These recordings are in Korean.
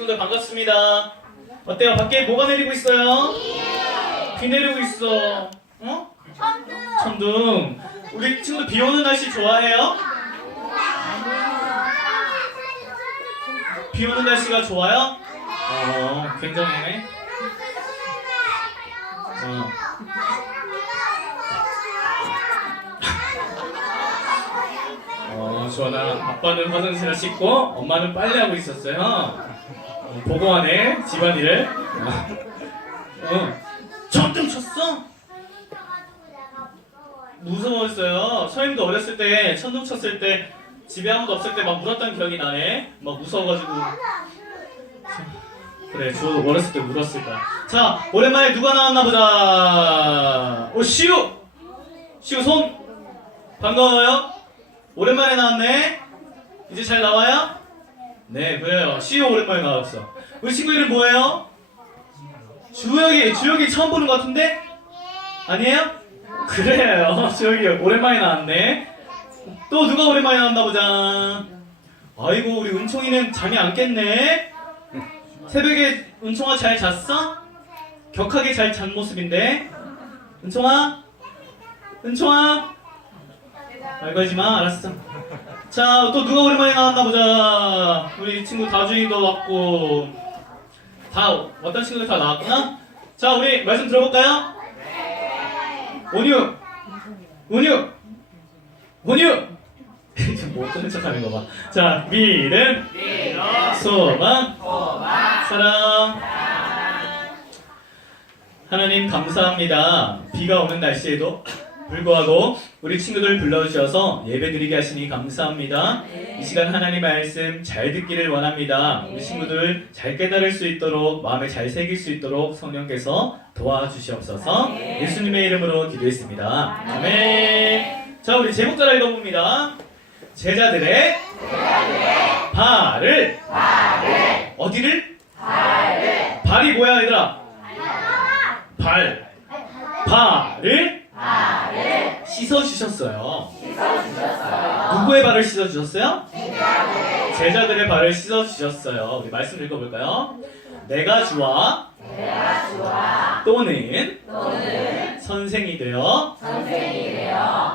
친구들 반갑습니다. 어때요? 밖에 뭐가 내리고 있어요? 비 내리고 있어. 어? 천둥. 우리 친구들 비 오는 날씨 좋아해요? 비 오는 날씨가 좋아요? 어, 굉장히네. 어. 어, 주원아, 아빠는 화장실을 씻고 엄마는 빨래하고 있었어요. 어, 보고하네, 집안일을. 어. 천둥 쳤어? 무서웠어요. 서임도 어렸을 때 천둥 쳤을 때 집에 아무도 없을 때 막 울었던 기억이 나네. 막 무서워가지고. 그래, 주호도 어렸을 때 울었을 거야. 자, 오랜만에 누가 나왔나 보자. 오, 시우! 시우 손! 반가워요. 오랜만에 나왔네. 이제 잘 나와요? 네, 그래요. 시우 오랜만에 나왔어. 우리 친구 이름 뭐예요? 주혁이, 주혁이 처음 보는 것 같은데? 아니에요? 그래요. 주혁이 오랜만에 나왔네. 또 누가 오랜만에 나왔나 보자. 아이고, 우리 은총이는 잠이 안 깼네. 새벽에 은총아 잘 잤어? 격하게 잘 잔 모습인데. 은총아? 은총아? 하지 마, 알았어. 자, 또 누가 오랜만에 나왔나 보자. 우리 친구 다준이도 왔고. 다, 어떤 친구들 다 나왔구나? 자, 우리 말씀 들어볼까요? 온유! 온유! 온유! 지금 못 듣는 척 하는 거 봐. 자, 믿음, 소망, 사랑. 하나님 감사합니다. 비가 오는 날씨에도 불구하고 우리 친구들 불러주셔서 예배드리게 하시니 감사합니다. 이 시간 하나님 말씀 잘 듣기를 원합니다. 우리 친구들 잘 깨달을 수 있도록 마음에 잘 새길 수 있도록 성령께서 도와주시옵소서. 예수님의 이름으로 기도했습니다. 아멘. 자, 우리 제목 따라 읽어봅니다. 제자들의 발을 어디를 발이 뭐야 얘들아? 발 발을 씻어 주셨어요. 누구의 발을 씻어 주셨어요? 제자들의 발을 씻어 주셨어요. 우리 말씀 읽어볼까요? 내가 주와 또는 선생이 되어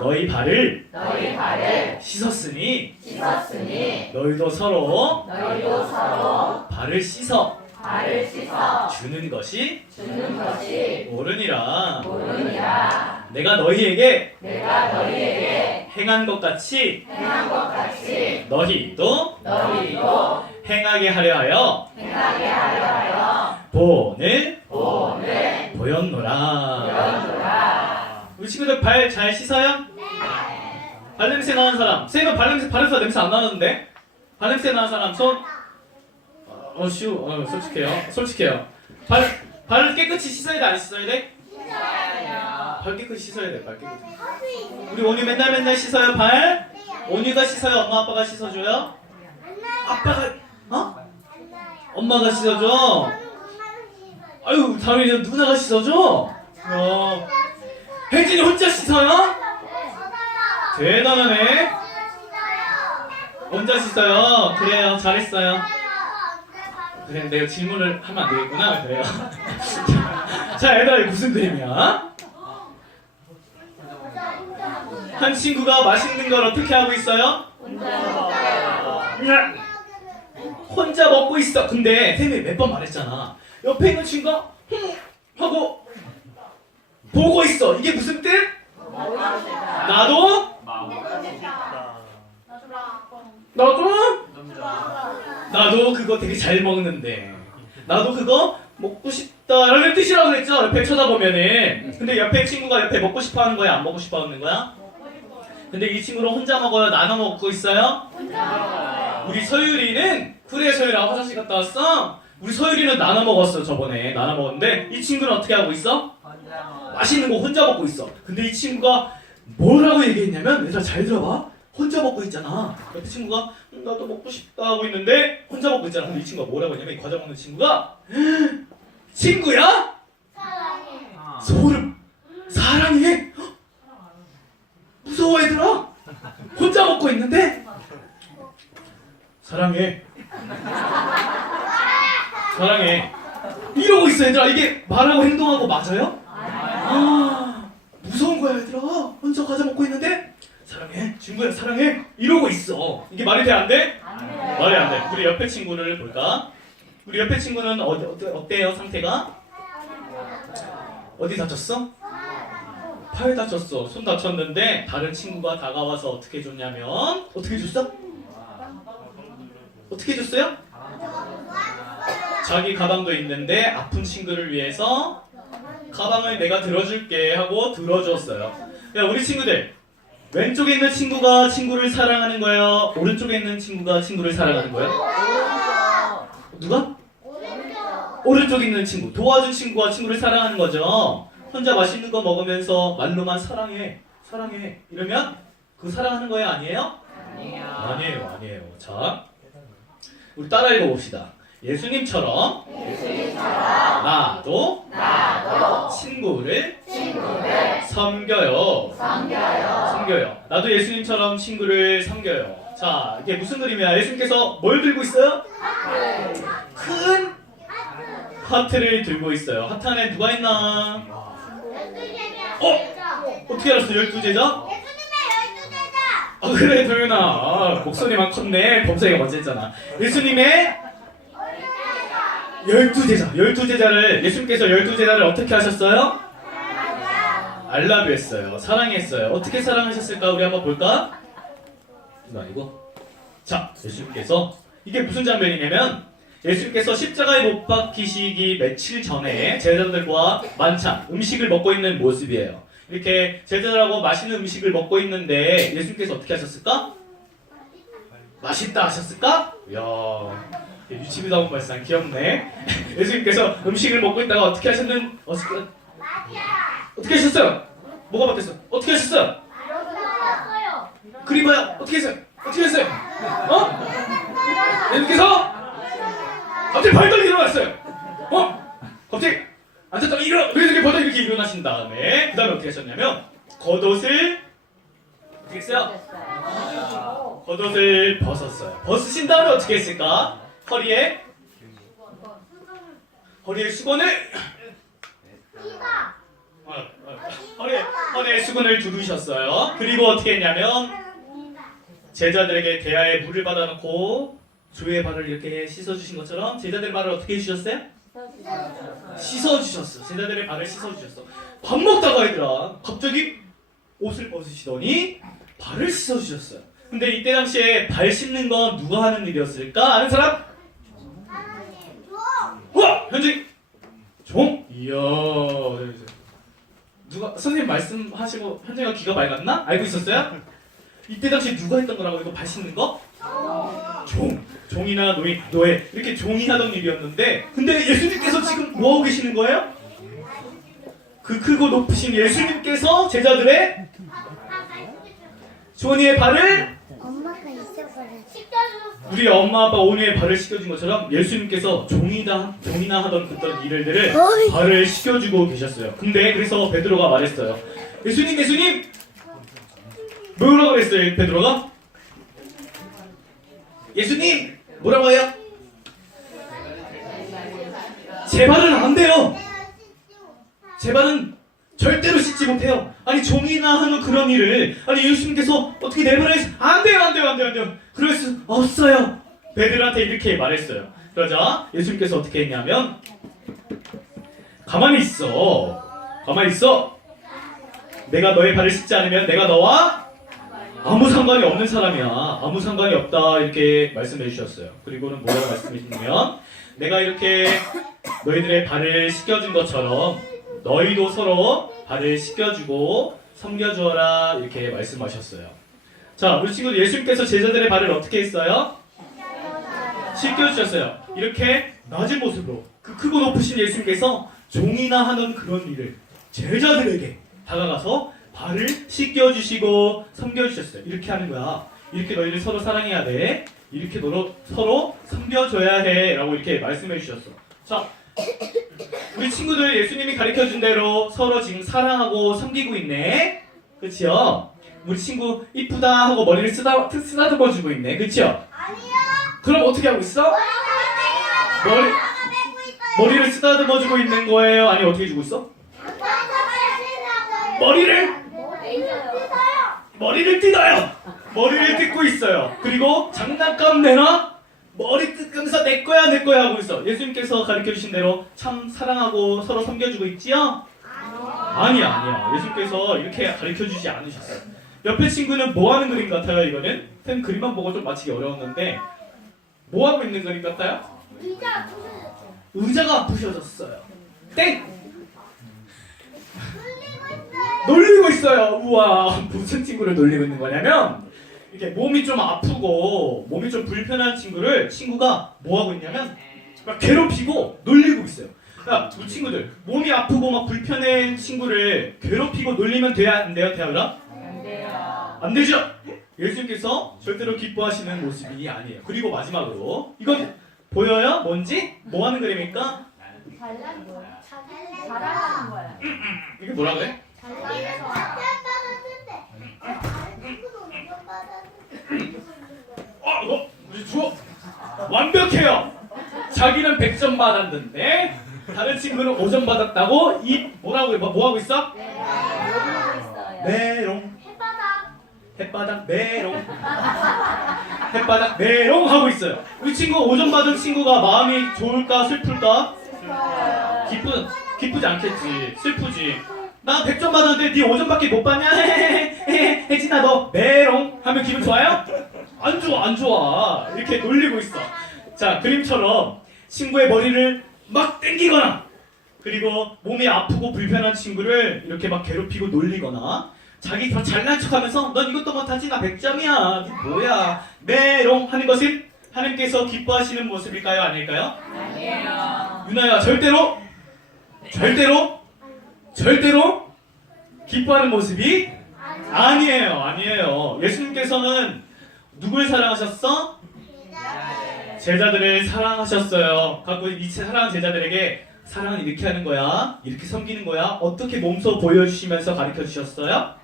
너희 발을 씻었으니 너희도 서로 발을 씻어 주는 것이 옳으니라 내가 너희에게 행한 것 같이 너희도 행하게 하려 하여 본을 보였노라 우리 친구들 발 잘 씻어요? 발냄새 나는 사람 쌤은 발냄새 발에서 냄새 안 나는데 발냄새 나는 사람 손 어, 쉬우, 어, 솔직해요. 솔직해요. 발, 발을 깨끗이 씻어야 돼, 안 씻어야 돼? 발 깨끗이 씻어야 돼, 발 깨끗이. 우리 온유 맨날 맨날 씻어요, 발? 온유가 씻어요, 엄마 아빠가 씻어줘요? 아빠가, 어? 엄마가 씻어줘? 아유, 당연히 누나가 씻어줘? 어. 혜진이 혼자 씻어요? 대단하네. 혼자 씻어요. 그래요, 잘했어요. 그래 내가 질문을 하면 안 되겠구나 그래요 자 이거 무슨 그림이야? 한 친구가 맛있는 걸 어떻게 하고 있어요? 혼자 먹고 있어 근데 쌤이 몇 번 말했잖아 옆에 있는 친구가 흠 하고 보고 있어 이게 무슨 뜻? 나도? 나도? 나도 그거 되게 잘 먹는데 나도 그거 먹고 싶다라는 뜻이라고 그랬죠 옆에 쳐다보면은 근데 옆에 친구가 옆에 먹고 싶어 하는 거야 안 먹고 싶어 하는 거야? 근데 이 친구는 혼자 먹어요 나눠 먹고 있어요? 우리 서유리는 그래 서유라 화장실 갔다 왔어? 우리 서유리는 나눠 먹었어 저번에 나눠 먹었는데 이 친구는 어떻게 하고 있어? 맛있는 거 혼자 먹고 있어 근데 이 친구가 뭐라고 얘기했냐면 얘들아 잘 들어봐 혼자 먹고 있잖아 옆에 친구가 음, 나도 먹고 싶다 하고 있는데 혼자 먹고 있잖아 근데 이 친구가 뭐라고 했냐면 이 과자 먹는 친구가 친구야? 소름 사랑해? 헉! 무서워 얘들아 혼자 먹고 있는데 사랑해 사랑해. 이러고 있어 얘들아. 이게 말하고 행동하고 맞아요? 아, 무서운 거야 얘들아. 혼자 과자 먹고 있는데 사랑해 친구야 사랑해 이러고 있어. 이게 말이 돼 안 돼? 말이 안 돼. 우리 옆에 친구를 볼까? 우리 옆에 친구는 어디, 어때, 어때요 상태가? 어디 다쳤어? 팔 다쳤어. 손 다쳤는데 다른 친구가 다가와서 어떻게 해줬냐면 어떻게 해줬어? 어떻게 해줬어요? 자기 가방도 있는데 아픈 친구를 위해서 가방을 내가 들어줄게 하고 들어줬어요. 야 우리 친구들 왼쪽에 있는 친구가 친구를 사랑하는 거예요. 오른쪽에 있는 친구가 친구를 사랑하는 거예요. 누가? 오른쪽에 있는 친구 도와준 친구가 친구를 사랑하는 거죠. 혼자 맛있는 거 먹으면서 말로만 사랑해 사랑해 이러면 그 사랑하는 거예요 아니에요? 아니에요 아니에요. 자 우리 따라 읽어봅시다. 예수님처럼, 나도, 친구를, 섬겨요. 섬겨요. 나도 예수님처럼 친구를 섬겨요. 자, 이게 무슨 그림이야? 예수님께서 뭘 들고 있어요? 큰 하트를 들고 있어요. 하트 안에 누가 있나? 어? 어떻게 알았어? 열두 제자? 아 그래 도윤아. 아, 목소리만 컸네. 범사이가 먼저 했잖아. 예수님의 열두 제자. 열두 제자를 예수님께서 열두 제자를 어떻게 하셨어요? 알라뷰 했어요. 사랑했어요. 어떻게 사랑하셨을까? 우리 한번 볼까? 이거 아니고. 자 예수님께서 이게 무슨 장면이냐면 예수님께서 십자가에 못 박히시기 며칠 전에 제자들과 만찬 음식을 먹고 있는 모습이에요 이렇게 제자들하고 맛있는 음식을 먹고 있는데 예수님께서 어떻게 하셨을까? 맛있다 하셨을까? 이야 유치부다운 말씀 귀엽네 예수님께서 음식을 먹고 있다가 어떻게 하셨는 어떻게, 어떻게 하셨어요? 뭐가 바뀌었어? 어떻게 하셨어요? 봐요 어떻게 했어요? 어떻게 했어요? 어? 예수님께서 갑자기 발떡 일어났어요 어? 갑자기 앉았다가 일어나 이렇게 벌떡 이렇게 일어나신 다음에 그 다음에 어떻게 하셨냐면 겉옷을 어떻게 했어요? 겉옷을 벗었어요 벗으신 다음에 어떻게 했을까? 허리에 허리에 수건을 어, 어, 허리에, 허리에 수건을 두르셨어요 그리고 어떻게 했냐면 제자들에게 대야에 물을 받아놓고 주의 발을 이렇게 씻어주신 것처럼 제자들의 발을 어떻게 해주셨어요? 씻어주셨어. 제자들의 발을 씻어주셨어. 밥 먹다가 얘들아 갑자기 옷을 벗으시더니 발을 씻어주셨어요. 근데 이때 당시에 발 씻는 건 누가 하는 일이었을까? 아는 사람? 우와! 현진! 종? 이야 누가 선생님 말씀하시고 현진이가 귀가 맑았나? 알고 있었어요? 이때 당시에 누가 했던 거라고 이거 발 씻는 거? 종, 종이나 노예, 노예 이렇게 종이 하던 일이었는데 근데 예수님께서 지금 뭐 하고 계시는 거예요? 그 크고 높으신 예수님께서 제자들의 조니의 발을. 우리 엄마 아빠 오니의 발을 씻겨준 것처럼 예수님께서 종이다 종이나 하던 그떤 일들을. 발을 씻겨주고 계셨어요. 근데 그래서 베드로가 말했어요. 예수님 예수님 뭐라고 그랬어요 베드로가? 예수님 뭐라고 해요? 제 발은 안 돼요. 제 발은 절대로 씻지 못해요. 아니 종이나 하는 그런 일을 아니 예수님께서 어떻게 내 발을 씻- 안 돼요 안 돼요 안 돼요 안 돼요. 그럴 수 없어요. 베드로한테 이렇게 말했어요. 그러자 예수님께서 어떻게 했냐면 가만히 있어. 가만히 있어. 내가 너의 발을 씻지 않으면 내가 너와 아무 상관이 없는 사람이야. 아무 상관이 없다. 이렇게 말씀해 주셨어요. 그리고는 뭐라고 말씀해 주냐면 내가 이렇게 너희들의 발을 씻겨준 것처럼 너희도 서로 발을 씻겨주고 섬겨주어라. 이렇게 말씀하셨어요. 자, 우리 친구들 예수님께서 제자들의 발을 어떻게 했어요? 씻겨주셨어요. 이렇게 낮은 모습으로 그 크고 높으신 예수님께서 종이나 하는 그런 일을 제자들에게 다가가서 발을 씻겨주시고 섬겨주셨어요. 이렇게 하는 거야. 이렇게 너희를 서로 사랑해야 돼. 이렇게 너로 서로 섬겨줘야 해. 라고 이렇게 말씀해 주셨어. 자, 우리 친구들 예수님이 가르쳐 준 대로 서로 지금 사랑하고 섬기고 있네. 그치요? 우리 친구 이쁘다 하고 머리를 쓰다, 쓰다듬어 주고 있네. 그치요? 그럼 어떻게 하고 있어? 머리 머리를 쓰다듬어 주고 있는 거예요? 아니 어떻게 주고 있어? 머리를 머리를 뜯어요. 머리를 뜯고 있어요. 그리고 장난감 내놔. 머리 뜯으면서 내 거야 내 거야 하고 있어. 예수님께서 가르쳐 주신 대로 참 사랑하고 서로 섬겨주고 있지요? 아니야 아니야. 예수님께서 이렇게 가르쳐 주지 않으셨어요. 옆에 친구는 뭐 하는 그림 같아요 이거는? 쌤 그림만 보고 좀 맞히기 어려웠는데 뭐 하고 있는 그림 같아요? 의자가 부셔졌어요. 땡! 놀리고 있어요. 우와, 무슨 친구를 놀리고 있는 거냐면 이렇게 몸이 좀 아프고 몸이 좀 불편한 친구를 친구가 뭐 하고 있냐면 막 괴롭히고 놀리고 있어요. 그러니까 두 친구들 몸이 아프고 막 불편한 친구를 괴롭히고 놀리면 돼야 안 돼요, 태아라? 안 되죠. 예수님께서 절대로 기뻐하시는 모습이 아니에요. 그리고 마지막으로 이건 보여요? 뭔지? 뭐 하는 그림입니까? 잘하는 거야. 이게 뭐라 그래? 어, 이거 우리 주어 완벽해요. 자기는 100점 받았는데 다른 친구는 5점 받았다고 이 뭐라고 뭐, 뭐 하고 있어? 메롱 햇바닥 메롱 햇바닥 메롱 하고 있어요. 우리 친구 5점 받은 친구가 마음이 좋을까 슬플까? 기쁘 기쁘지 않겠지 슬프지. 나 100점 받았는데 네 5점밖에 못 받냐? 혜진아 너 메롱 하면 기분 좋아요? 안 좋아 안 좋아 이렇게 놀리고 있어. 자 그림처럼 친구의 머리를 막 땡기거나 그리고 몸이 아프고 불편한 친구를 이렇게 막 괴롭히고 놀리거나 자기 더 잘난 척하면서 넌 이것도 못하지 나 100점이야 니 뭐야 메롱 하는 것은 하나님께서 기뻐하시는 모습일까요 아닐까요? 아니에요. 유나야 절대로 절대로 절대로 기뻐하는 모습이 아니에요. 아니에요. 예수님께서는 누굴 사랑하셨어? 제자들을 사랑하셨어요. 갖고 이 사랑하는 제자들에게 사랑은 이렇게 하는 거야? 이렇게 섬기는 거야? 어떻게 몸소 보여주시면서 가르쳐 주셨어요?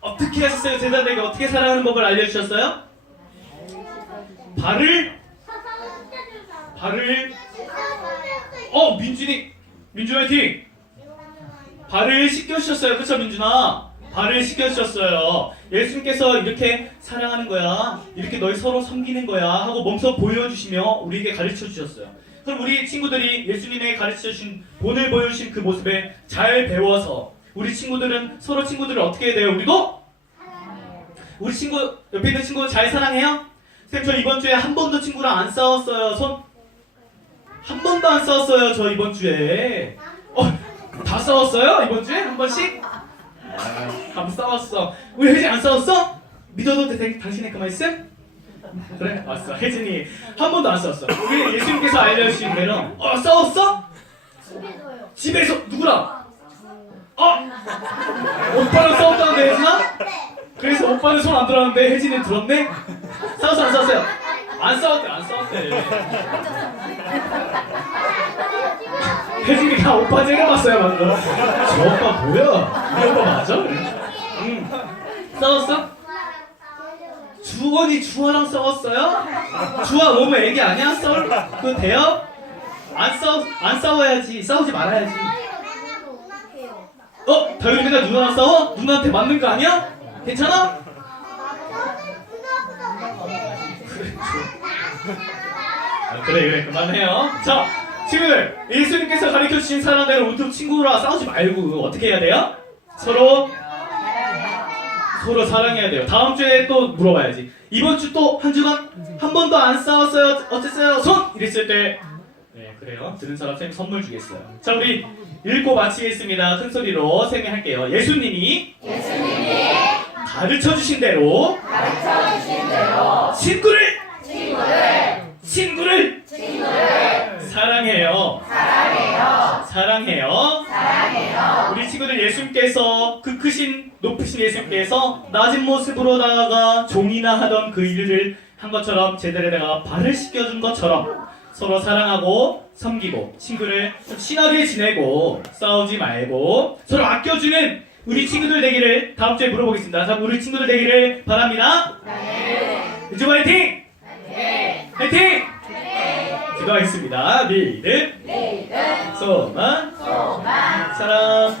어떻게 하셨어요? 제자들에게 어떻게 사랑하는 법을 알려주셨어요? 발을? 발을? 어 민준이 민준 화이팅! 발을 씻겨주셨어요. 그쵸 민준아? 발을 씻겨주셨어요. 예수님께서 이렇게 사랑하는 거야. 이렇게 너희 서로 섬기는 거야 하고 몸소 보여주시며 우리에게 가르쳐 주셨어요. 그럼 우리 친구들이 예수님의 가르쳐 주신 본을 보여주신 그 모습에 잘 배워서 우리 친구들은 서로 친구들을 어떻게 해야 돼요? 우리도? 우리 친구 옆에 있는 친구 잘 사랑해요? 쌤 저 이번 주에 한 번도 친구랑 안 싸웠어요. 손 한 번도 안 싸웠어요 저 이번 주에 어, 다 싸웠어요 이번 주에 한 번씩? 아, 감 싸웠어 우리 혜진 안 싸웠어? 믿어도 돼 당신의 그 말씀? 그래 왔어 혜진이 한 번도 안 싸웠어 우리 예수님께서 알려주신 대로 어 싸웠어? 집에서 누구랑? 어? 오빠랑 싸웠다는데 혜진아? 그래서 오빠는 손 안 들었는데 혜진이 들었네? 싸웠어 안 싸웠어요? 안 싸웠대 안 싸웠대 혜진이가 오빠 째려봤어요 방금 저 오빠 뭐야? 이 오빠 맞아? 응 싸웠어? 주원이 주아랑 싸웠어요? 주아 너무 애기 아니야? 싸울 그 돼요? 안 싸워 안 싸워야지 싸우지 말아야지 어? 맨날 누나랑 싸워? 누나한테 맞는 거 아니야? 괜찮아? 그래 아, 그래 그래 그만해요. 자 친구들 예수님께서 가르쳐 주신 사람대로 우리 친구랑 싸우지 말고 어떻게 해야 돼요? 서로 서로 사랑해야 돼요. 다음 주에 또 물어봐야지. 이번 주 또 한 주간 한 번도 안 싸웠어요? 어땠어요? 손! 이랬을 때. 네 그래요. 들은 사람 쌤 선물 주겠어요. 자 우리 읽고 마치겠습니다. 큰 소리로 쌤이 할게요. 예수님이 가르쳐 주신 대로 친구를 친구를 사랑해요. 사랑해요. 우리 친구들 예수님께서 그 크신 높으신 예수님께서 낮은 모습으로 다가가 종이나 하던 그 일을 한 것처럼 제들에다가 발을 씻겨준 것처럼 서로 사랑하고 섬기고 친구를 좀 친하게 지내고 싸우지 말고 서로 아껴주는 우리 친구들 되기를 다음 주에 물어보겠습니다. 자, 우리 친구들 되기를 바랍니다. 네. 이제 화이팅! 화이팅! 기도하겠습니다. 믿음, 믿음, 소망, 소망, 사랑,